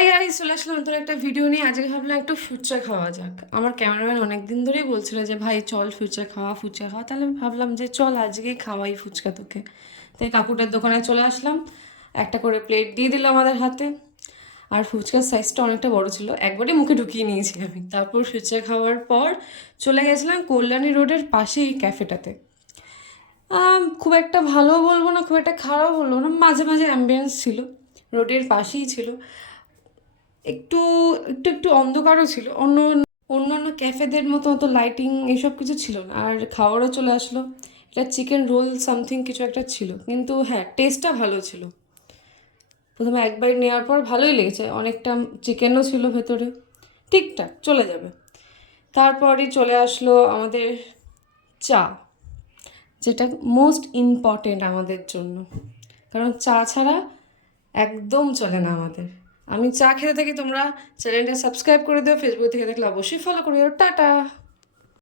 Hi guys, চলে আসলাম তোর একটা ভিডিও নিয়ে। আজকে ভাবলাম একটু ফুচকা খাওয়া যাক। আমার ক্যামেরাম্যান অনেক দিন ধরেই বলছিল যে ভাই চল ফুচকা খাওয়া ফুচকা খাওয়া, তাহলে আমি ভাবলাম যে চল আজকেই খাওয়াই ফুচকা তোকে। তাই কাকুটার দোকানে চলে আসলাম, একটা করে প্লেট দিয়ে দিল আমাদের হাতে। আর ফুচকার সাইজটা অনেকটা বড় ছিল, একবারই মুখে ঢুকিয়ে নিয়েছি আমি। তারপর ফুচকা খাওয়ার পর চলে গেছিলাম কল্যাণী রোডের পাশেই ক্যাফেটাতে। খুব একটা ভালো বলবো না, খুব একটা খারাপ বলবো না, মাঝে মাঝে অ্যাম্বিয়েন্স ছিল, রোডের পাশেই ছিল। একটু একটু একটু অন্ধকারও ছিল, অন্যান্য ক্যাফেদের মতো অত লাইটিং এসব কিছু ছিল না। আর খাবারও চলে আসলো, এটা চিকেন রোল সামথিং কিছু একটা ছিল, কিন্তু হ্যাঁ টেস্টটা ভালো ছিল। প্রথমে এক বাইট নেওয়ার পর ভালোই লেগেছে, অনেকটা চিকেনও ছিল ভেতরে, ঠিকঠাক চলে যাবে। তারপরই চলে আসলো আমাদের চা, যেটা মোস্ট ইম্পর্টেন্ট আমাদের জন্য, কারণ চা ছাড়া একদম চলে না আমাদের। আমি চা খেতে থাকি, তোমরা চ্যানেলটা সাবস্ক্রাইব করে দিও, ফেসবুক থেকে দেখলে অবশ্যই ফলো করে দিও। টাটা।